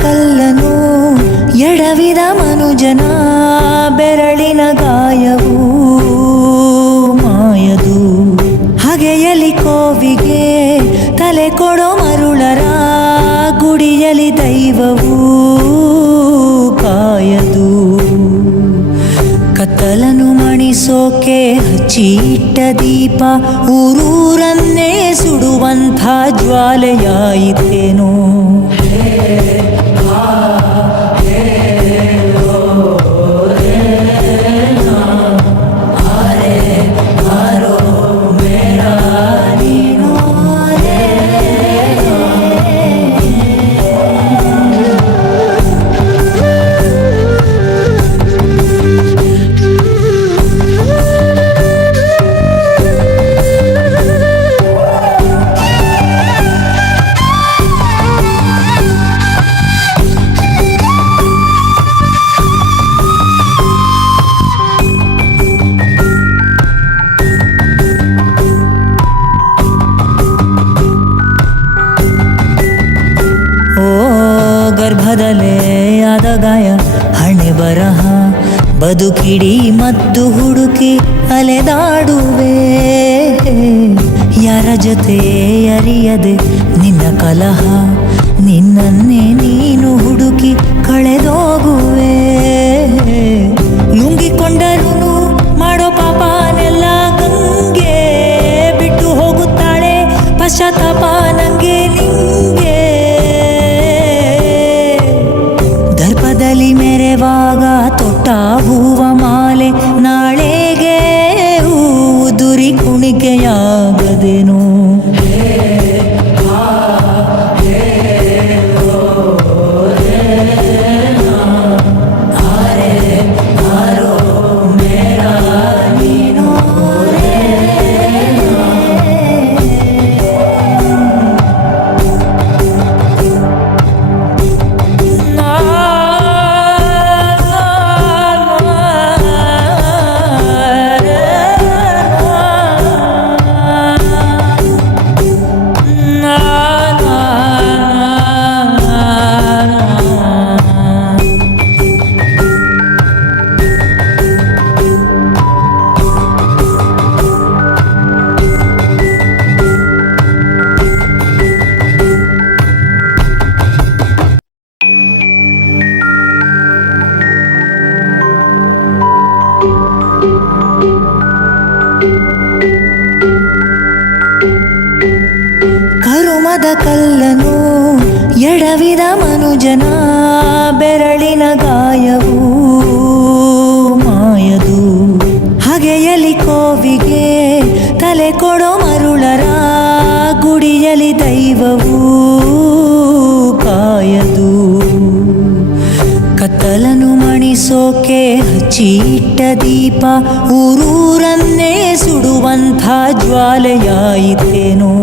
ಕಲ್ಲನು ಎಡವಿದ ಮನುಜನ ಬೆರಳಿನ ಗಾಯವು ಮಾಯದು. ಹಗೆಯಲಿ ಕೋವಿಗೆ ತಲೆ ಕೊಡೋ ಮರುಳರ ಗುಡಿಯಲಿ ದೈವವು ಕಾಯದು. ಕತ್ತಲನು ಮಣಿಸೋಕೆ ಹಚ್ಚಿಟ್ಟ ದೀಪ ಊರೂರನ್ನೇ ಸುಡುವಂಥ ಜ್ವಾಲೆಯಾಯಿತೇನೋ. ಗರ್ಭದಲ್ಲೇ ಆದ ಗಾಯ ಹಣೆ ಬರಹ ಬದುಕಿಡಿ ಮದ್ದು ಹುಡುಕಿ ಅಲೆದಾಡುವೆ. ಯಾರ ಜೊತೆ ಅರಿಯದೆ ನಿನ್ನ ಕಲಹ ನಿನ್ನನ್ನೇ ನೀನು ಹುಡುಕಿ ಕಳೆದೋಗುವೆ. ನುಂಗಿಕೊಂಡರೂ ಮಾಡೋ ಪಾಪನೆಲ್ಲ ಗಂಗೆ ಬಿಟ್ಟು ಹೋಗುತ್ತಾಳೆ ಪಶ್ಚಾತ್ತಾಪ ನಂಗೆ ನಿಂಗೆ. ದರ್ಪದಲ್ಲಿ ಮೆರೆವಾಗ ತೊಟ್ಟ ಹೂವ ಮಾಲೆ ನಾಳೆಗೆ ಉದುರಿ ಕುಣಿಕೆಯಾಗದೇನೋ. ಕರುಮದ ಕಲ್ಲನು ಎಡವಿದ ಮನುಜನ ಬೆರಳಿನ ಗಾಯವು ಮಾಯದು. ಹಗೆಯಲಿ ಕೋವಿಗೆ ತಲೆ ಕೊಡೋ ಮರುಳರ ಗುಡಿಯಲಿ ದೈವವು ಕಾಯದು. ಕತ್ತಲನು ಮಣಿಸೋಕೆ ಹಚ್ಚಿಟ್ಟ ದೀಪ ಊರೂರನ್ನೇ ಸುಡುವಂಥ ಜ್ವಾಲೆಯಾಯಿತೇನೋ.